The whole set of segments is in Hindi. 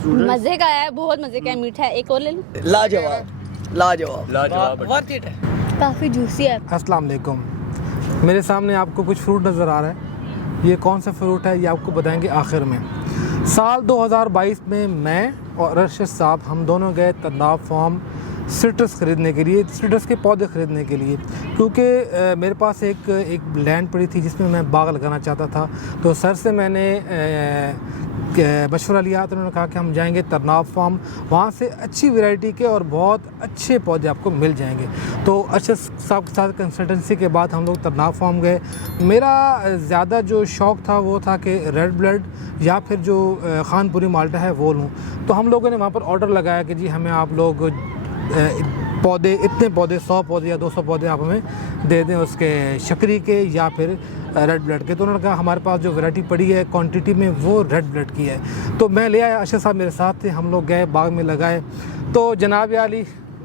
मजे का है, बहुत मजे का है, मीठा है। एक और ले लो। लाजवाब लाजवाब लाजवाब वर्थ इट है। काफी जूसी है। अस्सलाम वालेकुम। मेरे सामने आपको कुछ फ्रूट नज़र आ रहा है। ये कौन सा फ्रूट है ये आपको बताएंगे आखिर में। साल 2022 में मैं और अरशद साहब हम दोनों गए तनाब फार्म सिट्रस ख़रीदने के लिए, सिट्रस के पौधे ख़रीदने के लिए, क्योंकि मेरे पास एक लैंड पड़ी थी जिसमें मैं बाग लगाना चाहता था। तो सर से मैंने मशवरा लिया तो उन्होंने कहा कि हम जाएंगे तरनाब फार्म, वहाँ से अच्छी वैरायटी के और बहुत अच्छे पौधे आपको मिल जाएंगे। तो अरशद साहब के साथ कंसल्टेंसी के बाद हम लोग तरनाब फार्म गए। मेरा ज़्यादा जो शौक़ था वो था कि रेड ब्लड या फिर जो खानपुरी माल्टा है वो लूँ। तो हम लोगों ने वहाँ पर ऑर्डर लगाया कि जी हमें आप लोग पौधे, इतने पौधे 100 पौधे या 200 पौधे आप हमें दे दें उसके शकरी के या फिर रेड ब्लड के। तो उन्होंने कहा हमारे पास जो वैरायटी पड़ी है क्वांटिटी में वो रेड ब्लड की है। तो मैं ले आया, अरशद साहब मेरे साथ थे, हम लोग गए बाग में लगाए। तो जनाब आली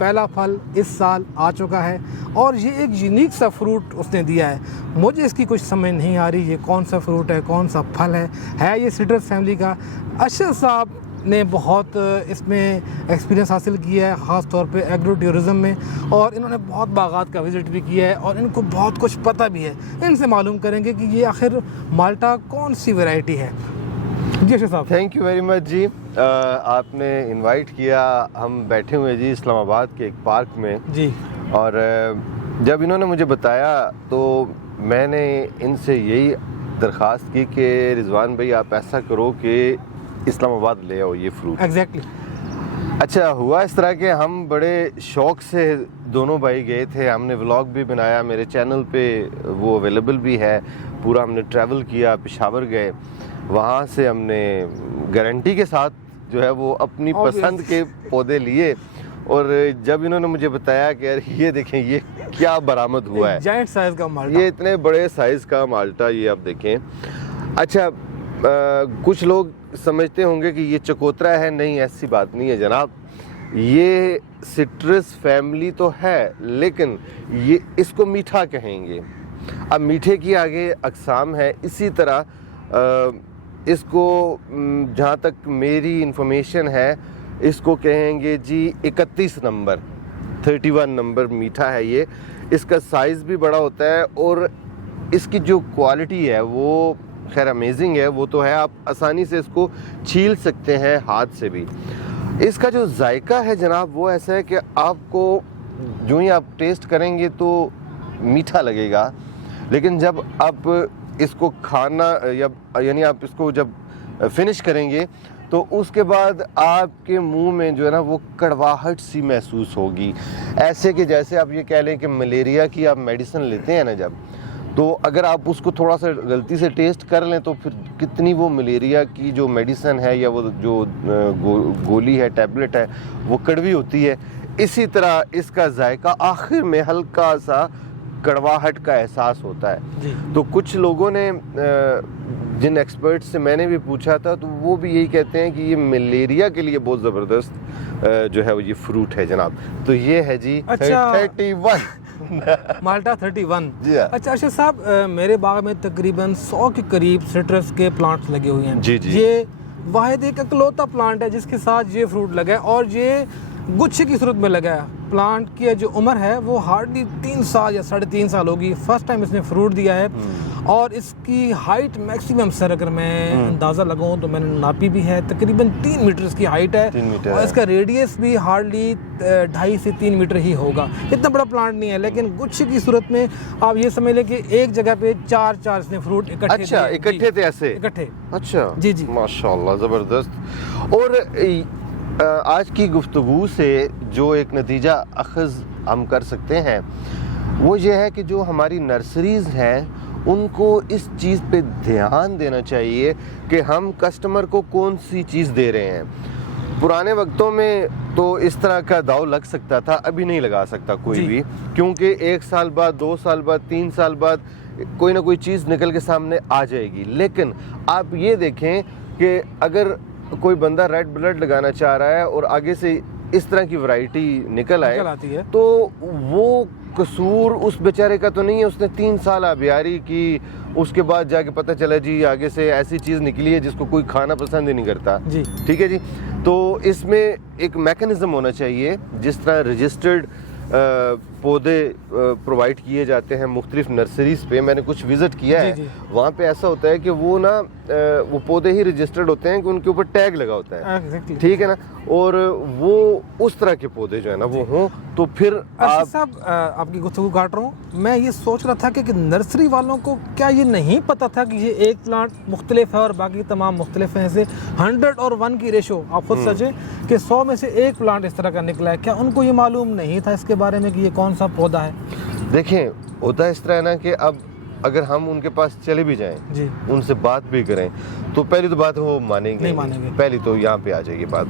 पहला फल इस साल आ चुका है और ये एक यूनिक सा फ्रूट उसने दिया है। मुझे इसकी कुछ समझ नहीं आ रही ये कौन सा फ्रूट है, कौन सा फल है ये सिट्रस फैमिली का। अरशद साहब ने बहुत इसमें एक्सपीरियंस हासिल किया है, ख़ास तौर पे एग्रो टूरिज़म में, और इन्होंने बहुत बागात का विज़िट भी किया है और इनको बहुत कुछ पता भी है। इनसे मालूम करेंगे कि ये आखिर माल्टा कौन सी वैरायटी है। जी अरशद साहब, थैंक यू वेरी मच जी। आपने इनवाइट किया। हम बैठे हुए जी इस्लामाबाद के एक पार्क में जी, और जब इन्होंने मुझे बताया तो मैंने इनसे यही दरख्वास्त की कि रिजवान भाई आप ऐसा करो कि इस्लामाबाद ले आओ ये फ्रूट। एग्जैक्टली। अच्छा हुआ इस तरह के हम बड़े शौक़ से दोनों भाई गए थे। हमने व्लॉग भी बनाया, मेरे चैनल पे वो अवेलेबल भी है। पूरा हमने ट्रैवल किया, पेशावर गए, वहाँ से हमने गारंटी के साथ जो है वो अपनी पसंद के पौधे लिए। और जब इन्होंने मुझे बताया कि यार ये देखें ये क्या बरामद हुआ है, जायंट साइज़ का माल्टा, ये इतने बड़े साइज़ का माल्टा, ये आप देखें। अच्छा कुछ लोग समझते होंगे कि ये चकोतरा है, नहीं ऐसी बात नहीं है जनाब। ये सिट्रस फैमिली तो है लेकिन ये इसको मीठा कहेंगे। अब मीठे की आगे अक़साम है। इसी तरह इसको जहाँ तक मेरी इंफॉर्मेशन है इसको कहेंगे जी 31 नंबर, 31 नंबर मीठा है ये। इसका साइज़ भी बड़ा होता है और इसकी जो क्वालिटी है वो खैर अमेजिंग है। वो तो है, आप आसानी से इसको छील सकते हैं हाथ से भी। इसका जो जायका है जनाब वो ऐसा है कि आपको जो ही आप टेस्ट करेंगे तो मीठा लगेगा, लेकिन जब आप इसको खाना यानी आप इसको जब फिनिश करेंगे तो उसके बाद आपके मुंह में जो है ना वो कड़वाहट सी महसूस होगी, ऐसे कि जैसे आप ये कह लें कि मलेरिया की आप मेडिसिन लेते हैं ना जब, तो अगर आप उसको थोड़ा सा गलती से टेस्ट कर लें तो फिर कितनी वो मलेरिया की जो मेडिसिन है या वो जो गोली है, टैबलेट है, वो कड़वी होती है। इसी तरह इसका जायका आखिर में हल्का सा कड़वाहट का एहसास होता है। तो कुछ लोगों ने जिन एक्सपर्ट से मैंने भी पूछा था तो वो भी यही कहते हैं कि ये मलेरिया के लिए बहुत ज़बरदस्त जो है वो ये फ्रूट है जनाब। तो ये है जी 31 माल्टा 31 जी। अच्छा अरशद साहब, मेरे बाग में तकरीबन 100 के करीब सिट्रस के प्लांट्स लगे हुए हैं। जी जी। ये वाहिद एक इकलौता प्लांट है जिसके साथ ये फ्रूट लगा है और ये गुच्छे की सूरत में लगा है। प्लांट की जो उम्र है वो हार्डली 3 साल या 3.5 साल होगी। फर्स्ट टाइम इसने फ्रूट दिया है और इसकी हाइट मैक्सिमम सर अगर मैं अंदाज़ा लगाऊं तो मैंने नापी भी है, तकरीबन 3 मीटर इसकी हाइट है। 3 मीटर और इसका रेडियस भी हार्डली 2.5 से 3 मीटर ही होगा। इतना बड़ा प्लांट नहीं है, लेकिन गुच्छे की सूरत में आप ये समझ लें कि एक जगह पे 4 इसने फ्रूट इकट्ठे। अच्छा इकट्ठे थे ऐसे इकट्ठे। अच्छा जी जी माशाल्लाह ज़बरदस्त। और आज की गुफ्तगू से जो एक नतीजा अखज़ हम कर सकते हैं वो ये है कि जो हमारी नर्सरीज़ हैं उनको इस चीज़ पे ध्यान देना चाहिए कि हम कस्टमर को कौन सी चीज़ दे रहे हैं। पुराने वक्तों में तो इस तरह का दाव लग सकता था, अभी नहीं लगा सकता कोई भी, क्योंकि 1 साल बाद, 2 साल बाद, 3 साल बाद कोई ना कोई चीज़ निकल के सामने आ जाएगी। लेकिन आप ये देखें कि अगर कोई बंदा रेड ब्लड लगाना चाह रहा है और आगे से इस तरह की वैरायटी निकल आए निकल आती है। तो वो कसूर उस बेचारे का तो नहीं है, उसने 3 साल आबियारी की, उसके बाद जाके पता चला जी आगे से ऐसी चीज़ निकली है जिसको कोई खाना पसंद ही नहीं करता जी। ठीक है जी। तो इसमें एक मैकेनिज्म होना चाहिए, जिस तरह रजिस्टर्ड पौधे प्रोवाइड किए जाते हैं मुख्तलिफ नर्सरीज पे। मैंने कुछ विजिट किया जी, है, जी। वहाँ पे ऐसा होता है कि वो ना वो पौधे ही रजिस्टर्ड होते हैं कि उनके ऊपर टैग लगा होता है, Exactly। ठीक है ना, और वो उस तरह के पौधे जो है ना वो हों तो फिर अर्शद आप साहब आपकी गुफ्तगू काट रहा हूँ। मैं ये सोच रहा था कि नर्सरी वालों को क्या ये नहीं पता था कि ये एक प्लांट मुख्तलिफ है और बाकी तमाम मुख्तलिफ हैं। ऐसे 100 और 1 की रेशो आप खुद सोचें कि 100 में से एक प्लांट इस तरह का निकला है। क्या उनको ये मालूम नहीं था इसके बारे में कि ये कौन सा पौधा है? देखें, होता इस तरह है ना कि अब अगर हम उनके पास चले भी जाएं, जी। उनसे बात भी करें, तो पहली तो बात वो मानेंगे नहीं मानेंगे। पहली तो यहाँ पे आ जाएगी बात।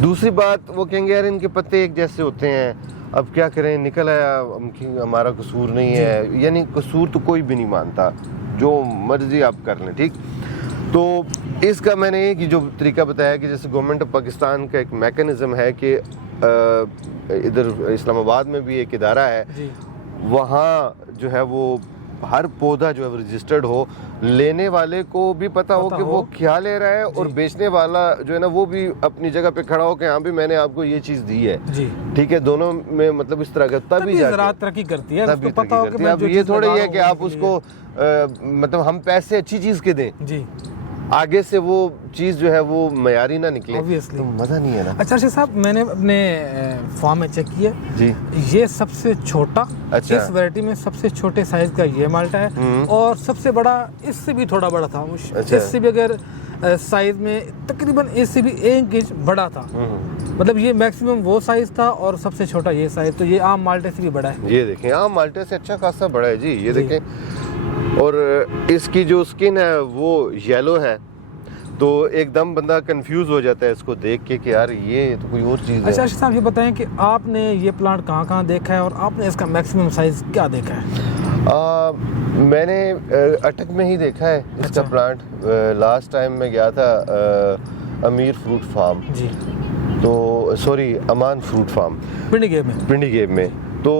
दूसरी बात वो कहेंगे यार इनके पत्ते एक जैसे होते हैं, अब क्या करें, निकल आया, हमारा कसूर नहीं है। यानी कसूर तो कोई भी नहीं मानता, जो मर्जी आप कर लें, ठीक। तो इसका मैंने एक ही जो तरीका बताया कि जैसे गवर्नमेंट ऑफ पाकिस्तान का एक मैकेनिज्म है कि इधर इस्लामाबाद में भी एक इदारा है, जी। वहाँ जो है वो हर पौधा जो है रजिस्टर्ड हो, लेने वाले को भी पता हो कि वो क्या ले रहा है, और बेचने वाला जो है ना वो भी अपनी जगह पे खड़ा हो कि हाँ भी मैंने आपको ये चीज़ दी है, जी। ठीक है। दोनों में मतलब इस तरह का तभी ज़राअत तरक्की करती है, उसको पता हो कि मैं अब जो ये चीज़ थोड़ा लगा ही है रहा कि हूँ आप उसको मतलब हम पैसे अच्छी चीज़ के दें, जी, आगे से वो चीज़ जो है वो मयारी ना निकले, Obviously। तो मज़ा नहीं है ना। अच्छा अर्शद साहब, मैंने अपने फॉर्म में चेक किया जी। ये सबसे छोटा, अच्छा। इस वैरायटी में सबसे छोटे साइज का ये माल्टा है, और सबसे बड़ा इससे भी थोड़ा बड़ा था। अच्छा। इससे भी अगर साइज में तकरीबन इससे भी 1 इंच बड़ा था, मतलब ये मैक्सिमम वो साइज था और सबसे छोटा ये साइज। तो ये आम माल्टे से भी बड़ा है। ये देखें, आम माल्टे से अच्छा खासा बड़ा है जी, ये जी। देखें। और इसकी जो स्किन है वो येलो है, तो एकदम बंदा कंफ्यूज हो जाता है इसको देख के कि यार ये तो कोई और चीज़ अच्छा है। अर्शद साहब, ये बताएं कि आपने ये प्लांट कहाँ देखा है और आपने इसका मैक्सिमम साइज क्या देखा है? मैंने अटक में ही देखा है इसका अच्छा। प्लांट। लास्ट टाइम मैं गया था अमीर फ्रूट फार्म, जी। तो सॉरी अमान फ्रूट फार्म, पिंडी गेम में। तो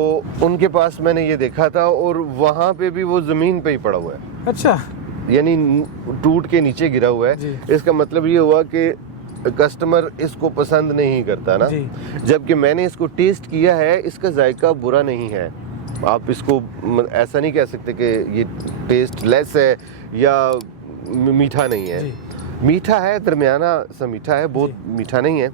उनके पास मैंने ये देखा था, और वहाँ पे भी वो ज़मीन पे ही पड़ा हुआ है, अच्छा, यानी टूट के नीचे गिरा हुआ है। जी। इसका मतलब ये हुआ कि कस्टमर इसको पसंद नहीं करता ना, जी। जबकि मैंने इसको टेस्ट किया है, इसका जायका बुरा नहीं है। आप इसको ऐसा नहीं कह सकते कि ये टेस्ट लेस है या मीठा नहीं है, जी। मीठा है, दरमियाना सा मीठा है, बहुत मीठा नहीं है।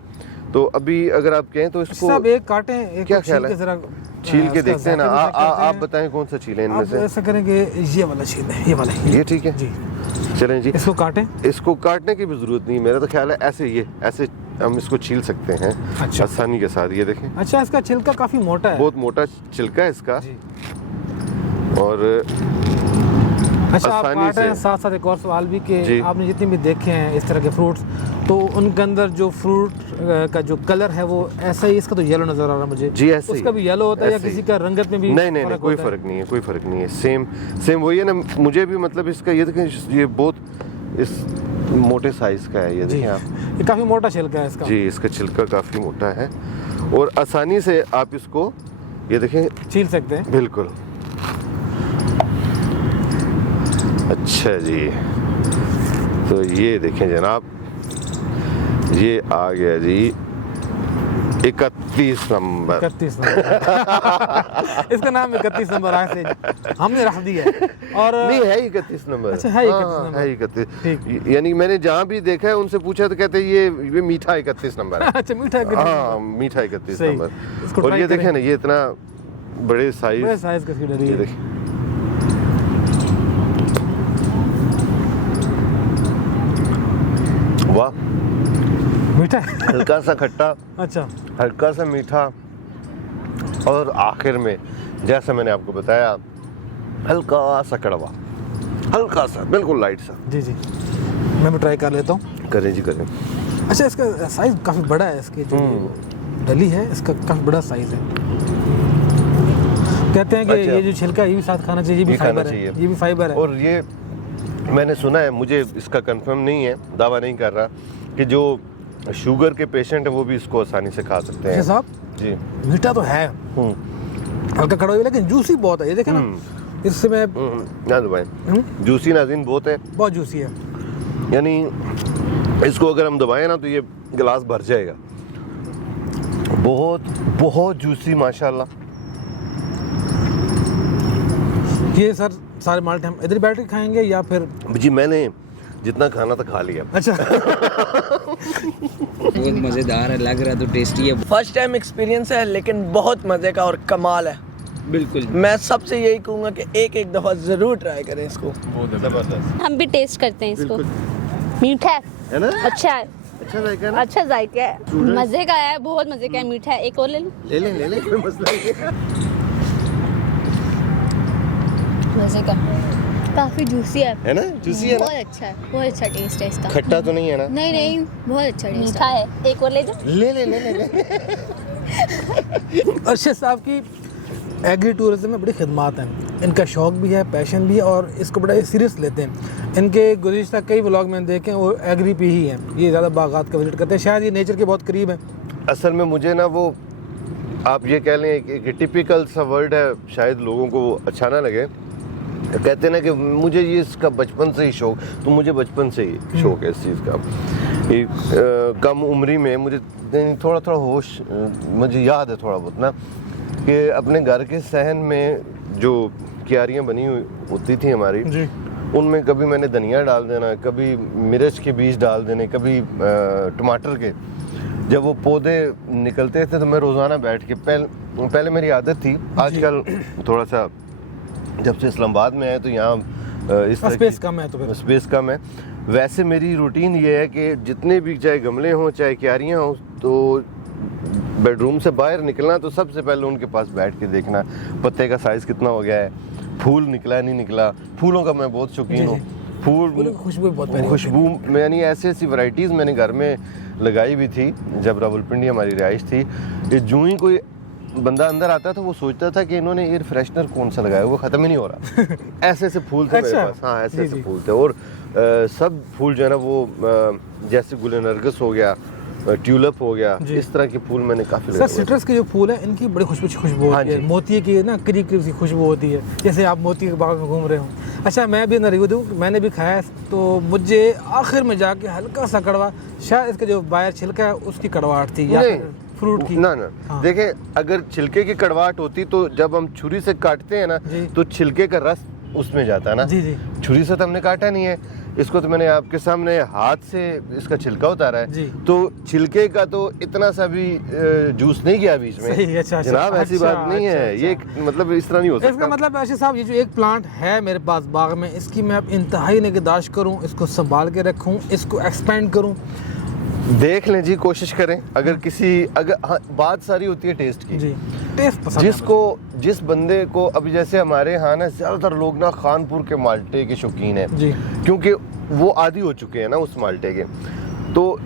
तो अभी अगर आप कहें तो इसको सब एक काटें, एक क्या को ख्याल छील के है? जरा छील के उसका देखते हैं ना। जायका भी check करते आप हैं। बताएं कौन सा छीलें इनमें आप से? ऐसा करेंगे, ये वाला छील है, ये वाला ये ठीक है जी। चलें जी, इसको काटें। इसको काटने की भी जरूरत नहीं, मेरा तो ख्याल है ऐसे हम इसको छील सकते हैं अच्छा। आसानी के साथ। ये देखें, अच्छा, इसका छिलका काफी मोटा है। बहुत मोटा छिलका है इसका, जी। और अच्छा, आप आसानी काट रहे हैं, से। साथ साथ एक और सवाल भी जी। कि आपने जितने भी देखे हैं इस तरह के फ्रूट्स, तो उनके अंदर जो फ्रूट का जो कलर है वो ऐसा ही, इसका तो येलो नजर आ रहा है मुझे। जी ऐसे ही। उसका भी येलो होता है या ऐसे ही। किसी का रंगत में भी नहीं फर्क कोई होता है? फर्क नहीं है, कोई फर्क नहीं है, सेम वही है ना। मुझे भी मतलब इसका ये देखें, ये बहुत इस मोटे साइज का है, ये जी, देखें आप। ये काफी मोटा छिलका है इसका। जी, इसका छिलका काफी मोटा है, और आसानी से आप इसको ये देखें छील सकते हैं। बिल्कुल। अच्छा जी, तो ये देखें जनाब, ये आ गया जी 31 नंबर। 31 नंबर इसका नाम 31 नंबर आज से हमने रख दिया है। और नहीं है 31 नंबर। अच्छा, है 31 हाँ, नंबर। है 31। ठीक। यानी मैंने जहाँ भी देखा है उनसे पूछा तो कहते हैं ये मीठा 31 नंबर है। अच्छा, मीठा है। हाँ, मीठा 31 सही। नंबर। इसको और try ये देखें करें। ना, ये इतना बड़े साइज, बड़े साइज का इसकी डली ये है। देखिए, वाह, मीठा है। हल्का सा खट्टा, अच्छा, हल्का सा मीठा, और आखिर में जैसा मैंने आपको बताया हल्का सा कड़वा, हल्का सा, बिल्कुल लाइट सा। जी जी, मैं भी ट्राई कर लेता हूँ। करें जी करें। अच्छा, इसका साइज काफ़ी बड़ा है, इसकी जो डली है इसका काफ़ी बड़ा साइज है। कहते हैं कि अच्छा। ये जो छिलका ये भी साथ खाना चाहिए, ये भी ये खाना फाइबर चाहिए। है, ये भी फाइबर है। और ये मैंने सुना है, मुझे इसका कंफर्म नहीं है, दावा नहीं कर रहा, कि जो शुगर के पेशेंट है वो भी इसको आसानी से खा सकते हैं। अच्छा साहब, जी मीठा तो है, हल्का कड़वा, लेकिन जूसी बहुत है। ये देखें ना, इससे मैं ना दबाएं, जूसी नाज़रीन बहुत है, बहुत जूसी है। यानी इसको अगर हम दबाएं ना तो ये गिलास भर जाएगा। बहुत बहुत जूसी माशाल्लाह। ये सर सारे माल्टे हम इधर बैठ के खाएंगे या फिर? जी मैंने जितना खाना था खा लिया। अच्छा बहुत मज़ेदार है, लग रहा है तो टेस्टी है। फर्स्ट टाइम एक्सपीरियंस है लेकिन बहुत मज़े का और कमाल है। बिल्कुल, मैं सबसे यही कहूँगा कि एक एक दफ़ा ज़रूर ट्राई करें इसको। जबरदस्त हम भी टेस्ट करते हैं इसको। मीठा है, है ना, अच्छा है, अच्छा जाएगा ना, अच्छा जायका है, मजे का है, बहुत मजे का है, मीठा है। एक और ले लूं? ले ले कोई मसला नहीं है। मजे का, काफी जूसी है ना, जूसी है ना, बहुत अच्छा है, बहुत अच्छा टेस्ट है इसका। खट्टा तो नहीं है ना? नहीं नहीं, बहुत अच्छा टेस्ट मीठा है। एक और ले जाओ? ले ले ले ले ले। अर्शद साहब की एग्री टूरिज्म में बड़ी खिदमात हैं, इनका शौक़ भी है, पैशन भी है और इसको बड़ा सीरियस लेते हैं। इनके गुज़िश्ता कई व्लॉग मैंने देखे हैं, वो एग्री पे ही हैं, ये ज़्यादा बागात का विजिट करते हैं, शायद ये नेचर के बहुत करीब हैं। असल में मुझे ना वो आप ये कह लें एक टिपिकल सा वर्ड है, शायद लोगों को अच्छा ना लगे, कहते हैं ना कि मुझे ये इसका बचपन से ही शौक, तो मुझे बचपन से ही शौक है इस चीज़ का। कम उम्री में मुझे थोड़ा थोड़ा होश, मुझे याद है थोड़ा बहुत ना, कि अपने घर के सहन में जो क्यारियाँ बनी हुई होती थी हमारी, उनमें कभी मैंने धनिया डाल देना, कभी मिर्च के बीज डाल देने, कभी टमाटर के। जब वो पौधे निकलते थे तो मैं रोज़ाना बैठ के पहले मेरी आदत थी, आजकल थोड़ा सा जब से इस्लामाबाद में है तो यहाँ इस तरह स्पेस कम है, तो फिर स्पेस कम है। वैसे मेरी रूटीन ये है कि जितने भी चाहे गमले हों चाहे क्यारियाँ हों, तो बेडरूम से बाहर निकलना तो सबसे पहले उनके पास बैठ के देखना पत्ते का साइज़ कितना हो गया है, फूल निकला नहीं निकला। फूलों का मैं बहुत शौकीन हूँ, फूल खुशबू बहुत प्यारी खुशबू में, यानी ऐसी ऐसी वैरायटीज़ मैंने घर में लगाई भी थी जब रावलपिंडी हमारी रिहाइश थी। ये जूँ ही कोई बंदा अंदर आता था वो सोचता था कि इन्होंने एयर फ्रेशनर कौन सा लगाया, वो ख़त्म ही नहीं हो रहा। ऐसे ऐसे फूल थे मेरे पास, हाँ ऐसे ऐसे फूल थे। और सब फूल जो है ना वो जैसे गुल नरगिस हो गया, ट्यूलिप हो गया, इस तरह के फूल मैंने काफ़ी सर सिट्रस के जो फूल हैं इनकी बड़ी खुशबू होती है, मोती की ना करीब करीब सी खुशबू होती है, जैसे आप मोती के बाग में घूम रहे हो। अच्छा मैं भी ना रिव्यू दूँ, मैंने भी खाया तो मुझे आखिर में जाके हल्का सा कड़वा, शायद इसका जो बाहर छिलका है उसकी कड़वाहट थी या फ्रूट की। ना हाँ। देखें, अगर छिलके की कड़वाहट होती तो जब हम छुरी से काटते हैं ना तो छिलके का रस उसमें जाता है ना। जी जी, छुरी से तो हमने काटा नहीं है इसको, तो मैंने आपके सामने हाथ से इसका छिलका उतारा है, तो छिलके का तो इतना सा भी जूस नहीं गया बीच में। सही, अच्छा, जनाब ऐसी बात नहीं है, ये मतलब इस तरह नहीं हो सकता। इसका मतलब अर्शद साहब, ये जो एक प्लांट है मेरे पास बाग में, इसकी मैं अब इंतहाई निगहदाश्त करूँ, इसको संभाल के रखूँ, इसको एक्सपेंड करूँ। देख लें जी, कोशिश करें। अगर किसी हाँ, बात सारी होती है टेस्ट की जी, टेस्ट पसंद जिस बंदे को, अभी जैसे हमारे यहाँ ना ज़्यादातर लोग ना खानपुर के माल्टे के शौकीन हैं जी, क्योंकि वो आदी हो चुके हैं ना उस माल्टे के। तो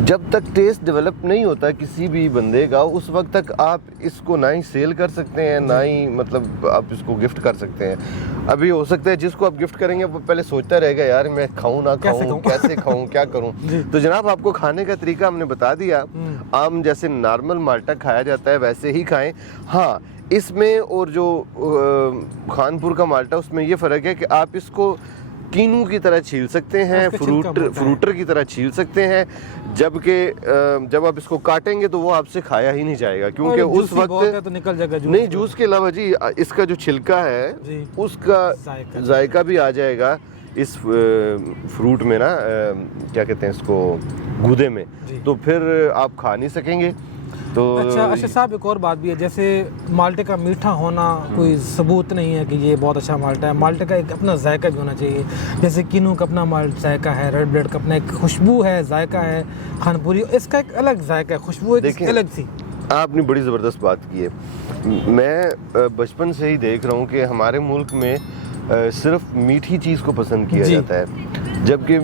जब तक टेस्ट डेवलप नहीं होता किसी भी बंदे का, उस वक्त तक आप इसको ना ही सेल कर सकते हैं, ना ही मतलब आप इसको गिफ्ट कर सकते हैं। अभी हो सकता है जिसको आप गिफ्ट करेंगे वो पहले सोचता रहेगा यार मैं खाऊं ना खाऊं, कैसे खाऊं, क्या करूं। तो जनाब आपको खाने का तरीका हमने बता दिया, आम जैसे नॉर्मल माल्टा खाया जाता है वैसे ही खाएं। हाँ, इसमें और जो खानपुर का माल्टा उसमें ये फ़र्क है कि आप इसको कीनू की तरह छील सकते हैं, फ्रूटर की तरह छील सकते हैं, जबकि जब आप इसको काटेंगे तो वो आपसे खाया ही नहीं जाएगा, क्योंकि उस वक्त तो निकल जाएगा जूस। नहीं, जूस के अलावा जी इसका जो छिलका है उसका जायका भी आ जाएगा इस फ्रूट में ना, क्या कहते हैं इसको, गूदे में, तो फिर आप खा नहीं सकेंगे। तो अच्छा साहब, एक और बात भी है, जैसे माल्टे का मीठा होना कोई सबूत नहीं है कि ये बहुत अच्छा माल्टा है। माल्टे का एक अपना जायका भी होना चाहिए, जैसे किनू का अपना जायका है, रेड ब्लड का अपना एक खुशबू है, जायका है, खानपुरी इसका एक अलग जायका है, खुशबू एक अलग सी। आपने बड़ी ज़बरदस्त बात की है। मैं बचपन से ही देख रहा हूँ कि हमारे मुल्क में सिर्फ मीठी चीज़ को पसंद किया जाता है, जबकि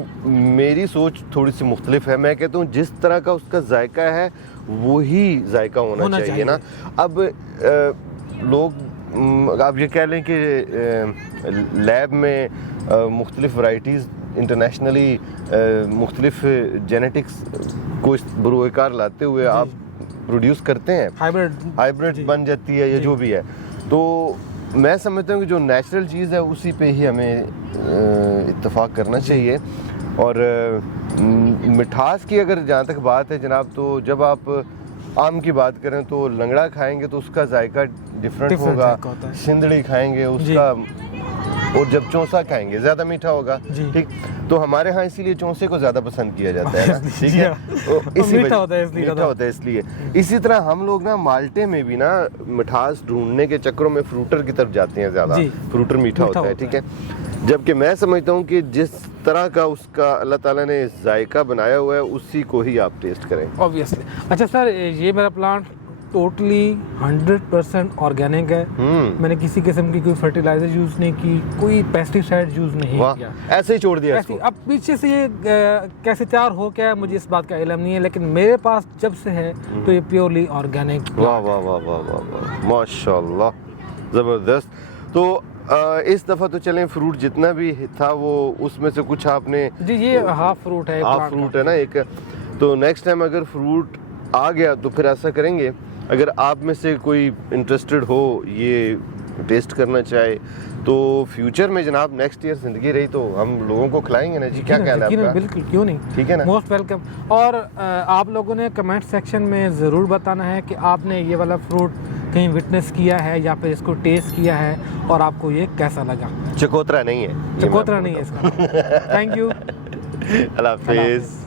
मेरी सोच थोड़ी सी मुख्तलिफ है। मैं कहता हूँ जिस तरह का उसका जायका है वही जायका होना चाहिए ना। अब लोग आप ये कह लें कि लैब में मुख्तलिफ वैरायटीज़ इंटरनेशनली मुख्तलिफ जेनेटिक्स को बरूकार लाते हुए आप प्रोड्यूस करते हैं, हाइब्रिड बन जाती है या जो भी है, तो मैं समझता हूँ कि जो नेचुरल चीज़ है उसी पे ही हमें इत्तेफाक करना चाहिए। और मिठास की अगर जहाँ तक बात है जनाब, तो जब आप आम की बात करें तो लंगड़ा खाएंगे तो उसका जायका डिफरेंट होगा, सिंदड़ी खाएंगे उसका, और जब चौंसा खाएंगे ज़्यादा मीठा होगा, ठीक। तो हमारे यहाँ इसीलिए चौंसे को ज़्यादा पसंद किया जाता है ना, ठीक है, तो इसी मीठा होता है इसलिए। इसी तरह हम लोग ना माल्टे में भी ना मिठास ढूंढने के चक्करों में फ्रूटर की तरफ जाते हैं ज़्यादा, फ्रूटर मीठा होता है, ठीक है। जबकि मैं समझता हूँ कि जिस तरह का उसका अल्लाह ताला ने जायका बनाया हुआ है उसी को ही आप टेस्ट करें, ऑब्वियसली। अच्छा सर, ये मेरा प्लांट टोटली 100% ऑर्गेनिक है, मैंने किसी किस्म की कोई फर्टिलाइजर यूज नहीं की, कोई पेस्टिसाइड यूज नहीं किया, ऐसे ही छोड़ दिया इसको। अब पीछे से ये कैसे तैयार हो क्या मुझे इस बात का इल्म नहीं है, लेकिन मेरे पास जब से है तो ये प्योरली ऑर्गेनिक। वाह वाह वाह वाह वाह वाह, माशाल्लाह, ज़बरदस्त। तो इस दफ़ा तो चलें फ्रूट जितना भी था वो उसमें से कुछ आपने, जी ये हाफ फ्रूट है ना एक, तो नेक्स्ट टाइम अगर फ्रूट आ गया तो फिर ऐसा करेंगे, अगर आप में से कोई इंटरेस्टेड हो ये टेस्ट करना चाहे तो फ्यूचर में जनाब नेक्स्ट ईयर जिंदगी रही तो हम लोगों को खिलाएंगे ना जी, क्या ख्याल है आपका? बिल्कुल, क्यों नहीं, ठीक है ना, मोस्ट वेलकम। और आप लोगों ने कमेंट सेक्शन में ज़रूर बताना है कि आपने ये वाला फ्रूट कहीं विटनेस किया है या फिर इसको टेस्ट किया है और आपको ये कैसा लगा। चकोतरा नहीं है, चकोतरा नहीं है इसका। थैंक यू, अल्लाह हाफिज़।